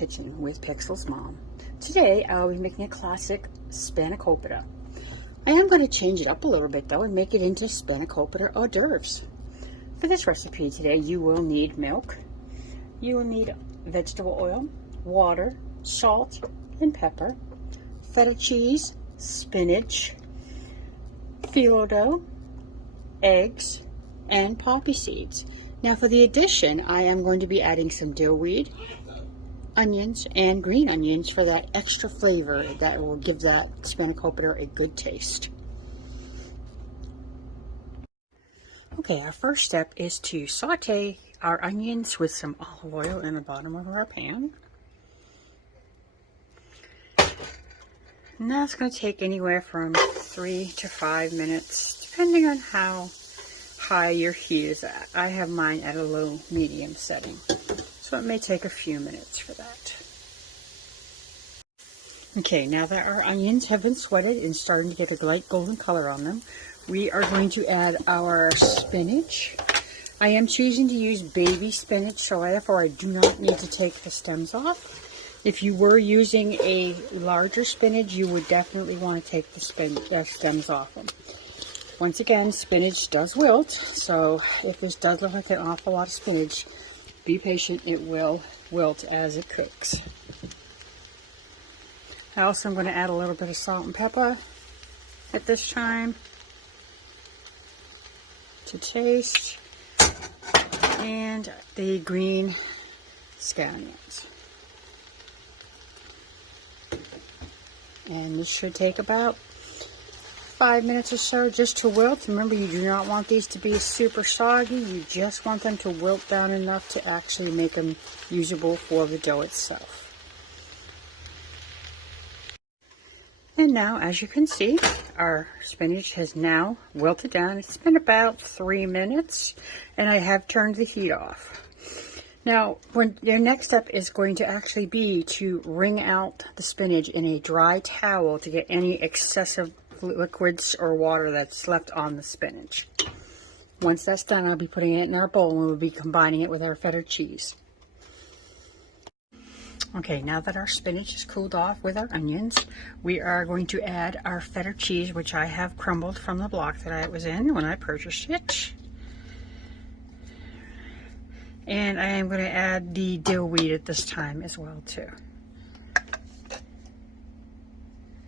Kitchen with Pixel's mom. Today I'll be making a classic Spanikopita. I am going to change it up a little bit though and make it into Spanikopita hors d'oeuvres. For this recipe today you will need milk, you will need vegetable oil, water, salt and pepper, feta cheese, spinach, phyllo dough, eggs, and poppy seeds. Now for the addition, I am going to be adding some dill weed, onions, and green onions for that extra flavor that will give that Spanikopita a good taste. Okay, our first step is to saute our onions with some olive oil in the bottom of our pan. And that's going to take anywhere from 3 to 5 minutes, depending on how high your heat is at. I have mine at a low medium setting, so it may take a few minutes for that. Okay, now that our onions have been sweated and starting to get a light golden color on them, we are going to add our spinach. I am choosing to use baby spinach, so therefore I do not need to take the stems off. If you were using a larger spinach, you would definitely want to take the stems off them. Once again, spinach does wilt, so if this does look like an awful lot of spinach, be patient, it will wilt as it cooks. I also am going to add a little bit of salt and pepper at this time to taste, and the green scallions. And this should take about 5 minutes or so just to wilt. Remember, you do not want these to be super soggy. You just want them to wilt down enough to actually make them usable for the dough itself. And now, as you can see, our spinach has now wilted down. It's been about 3 minutes, and I have turned the heat off. Now, your next step is going to actually be to wring out the spinach in a dry towel to get any excessive liquids or water that's left on the spinach. Once that's done, I'll be putting it in our bowl and we'll be combining it with our feta cheese. Okay, now that our spinach is cooled off with our onions, we are going to add our feta cheese, which I have crumbled from the block that I was in when I purchased it. And I am going to add the dill weed at this time as well too.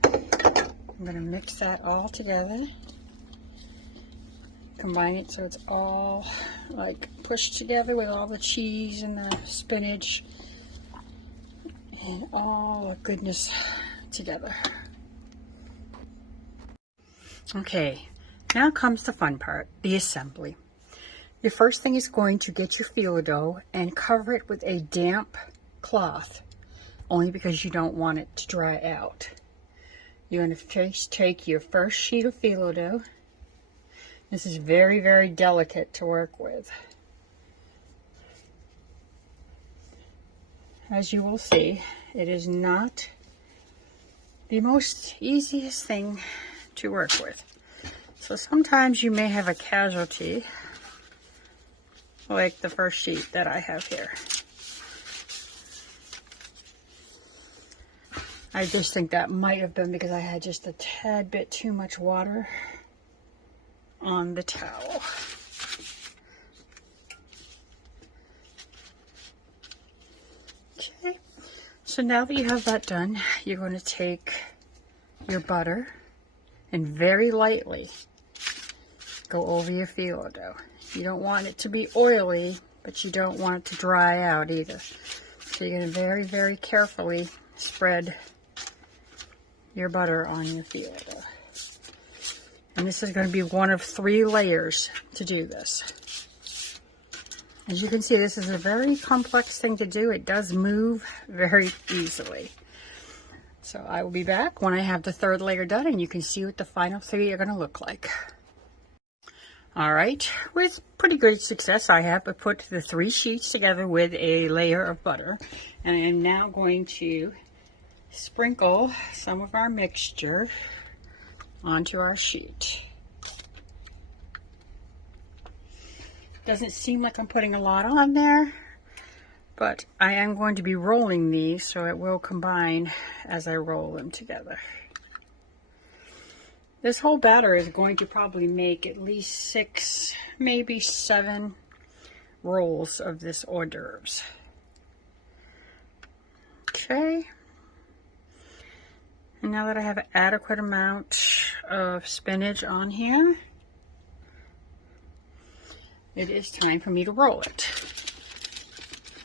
I'm going to mix that all together, combine it so it's all like pushed together with all the cheese and the spinach and all the goodness together. Okay, now comes the fun part, the assembly. Your first thing is going to get your phyllo dough and cover it with a damp cloth, only because you don't want it to dry out. You're going to take your first sheet of phyllo dough. This is very, very delicate to work with. As you will see, it is not the most easiest thing to work with. So sometimes you may have a casualty, like the first sheet that I have here. I just think that might have been because I had just a tad bit too much water on the towel. Okay, so now that you have that done, you're going to take your butter and very lightly go over your phyllo dough. You don't want it to be oily, but you don't want it to dry out either. So you're going to very, very carefully spread your butter on your phyllo dough. And this is going to be one of 3 layers to do this. As you can see, this is a very complex thing to do. It does move very easily. So I will be back when I have the 3rd layer done and you can see what the final 3 are going to look like. Alright, with pretty good success I have put the 3 sheets together with a layer of butter. And I am now going to sprinkle some of our mixture onto our sheet. Doesn't seem like I'm putting a lot on there, But I am going to be rolling these, so it will combine as I roll them together. This whole batter is going to probably make at least 6, maybe 7 rolls of this hors d'oeuvres. Okay. And now that I have an adequate amount of spinach on here, it is time for me to roll it.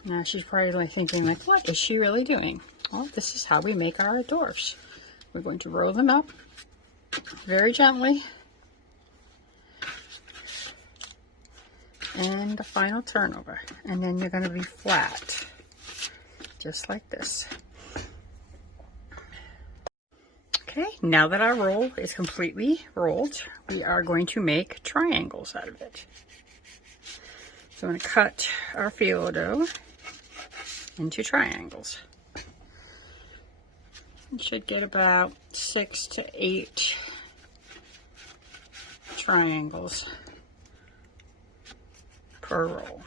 Now she's probably thinking, like, what is she really doing? Well, this is how we make our hors d'oeuvres. We're going to roll them up very gently. And the final turnover. And then you're going to be flat. Just like this. Okay, now that our roll is completely rolled, we are going to make triangles out of it. So I'm going to cut our phyllo dough into triangles. You should get about 6 to 8 triangles per roll.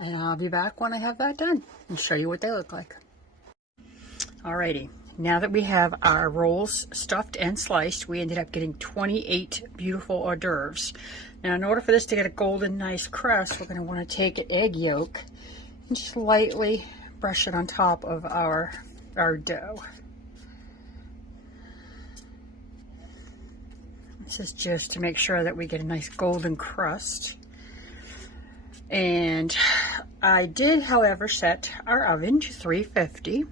And I'll be back when I have that done and show you what they look like. Alrighty, now that we have our rolls stuffed and sliced, we ended up getting 28 beautiful hors d'oeuvres. Now, in order for this to get a golden nice crust, we're going to want to take an egg yolk and just lightly brush it on top of our dough. This is just to make sure that we get a nice golden crust. And I did, however, set our oven to 350.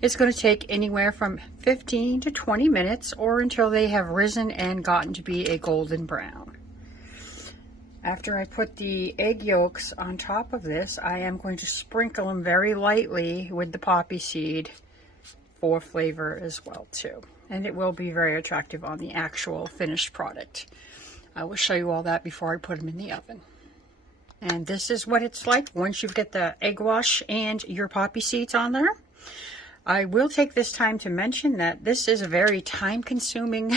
It's going to take anywhere from 15 to 20 minutes or until they have risen and gotten to be a golden brown. After I put the egg yolks on top of this, I am going to sprinkle them very lightly with the poppy seed for flavor as well too. And it will be very attractive on the actual finished product. I will show you all that before I put them in the oven. And this is what it's like once you get the egg wash and your poppy seeds on there. I will take this time to mention that this is a very time-consuming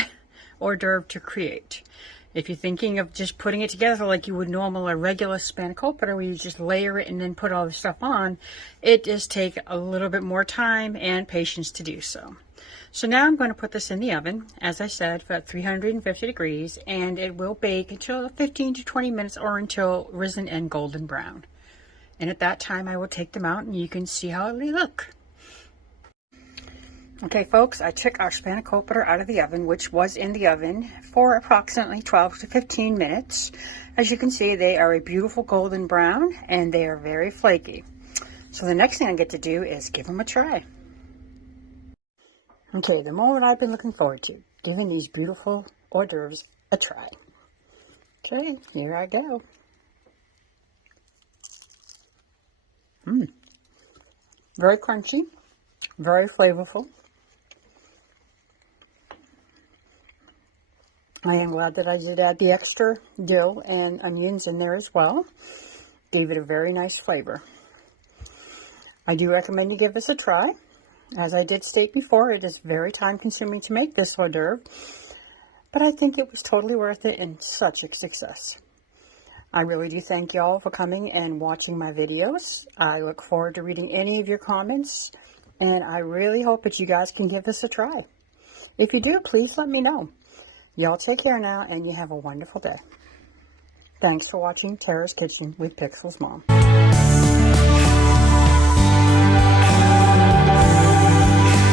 hors d'oeuvre to create. If you're thinking of just putting it together like you would normal a regular Spanikopita, where you just layer it and then put all the stuff on, it does take a little bit more time and patience to do so. So now I'm going to put this in the oven, as I said, for 350 degrees, and it will bake until 15 to 20 minutes or until risen and golden brown. And at that time I will take them out and you can see how they look. Okay folks, I took our Spanikopita out of the oven, which was in the oven for approximately 12 to 15 minutes. As you can see, they are a beautiful golden brown and they are very flaky. So the next thing I get to do is give them a try. Okay, the moment I've been looking forward to, giving these beautiful hors d'oeuvres a try. Okay, here I go. Very crunchy, very flavorful. I am glad that I did add the extra dill and onions in there as well. Gave it a very nice flavor. I do recommend you give this a try. As I did state before, it is very time consuming to make this hors d'oeuvre, but I think it was totally worth it and such a success. I really do thank y'all for coming and watching my videos. I look forward to reading any of your comments, and I really hope that you guys can give this a try. If you do, please let me know. Y'all take care now, and you have a wonderful day. Thanks for watching Tara's Kitchen with Pixel's Mom.